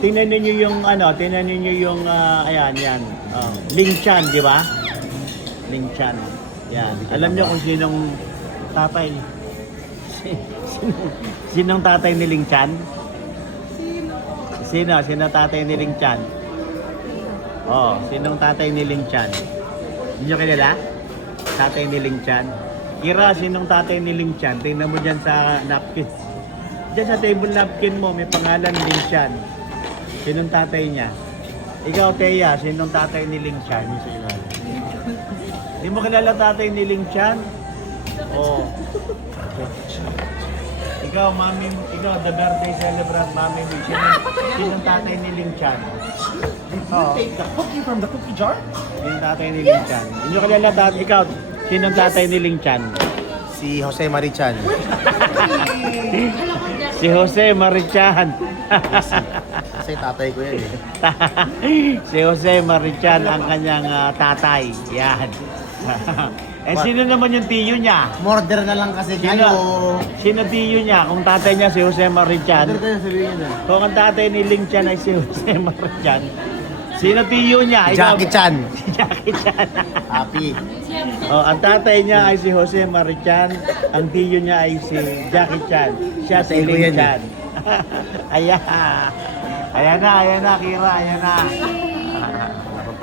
Tingnan niyo yung tingnan niyo yung ayan, yan. Ling Chan, di ba? Ling Chan. Yan. Alam niyo kung sinong tatay? Sinong tatay ni Ling Chan? Sino tatay ni Ling Chan? Oh, sinong tatay ni Ling Chan? Hindi niyo kilala? Tatay ni Ling Chan? Kira, sinong tatay ni Ling Chan? Tingnan mo dyan sa napkin. Diyan sa table napkin mo, may pangalan Ling Chan. Sinong tatay niya? Ikaw, Teya, sinong tatay ni Ling Chan? Hindi mo kilala tatay ni Ling Chan? Oh. Ikaw, mami, ikaw, the birthday celebrant, mami, sinong tatay ni Ling Chan? You take the cookie from the cookie jar? Sinong tatay ni Ling Chan? Hindi mo kilala tatay, ikaw, sinong tatay ni Ling Chan? Si Jose Marichan. Si Jose Marichan. Kasi tatay ko yan eh. Si Jose Marichan ang kanyang tatay. Yan. Sino naman yung tiyo niya? Murder na lang kasi kayo. Sino tiyo niya? Kung tatay niya si Jose Marichan. Murder kayo sabihin na. Kung ang tatay ni Ling Chan ay si Jose Marichan. Sino tiyo niya? Jackie Chan. Si Jackie Chan. Happy. Ang tatay niya ay si Jose Marichan. Ang tiyo niya ay si Jackie Chan. Siya si Tatay ko Ling yan eh. Chan. Ayan. Ayan na, Kira, ayan na.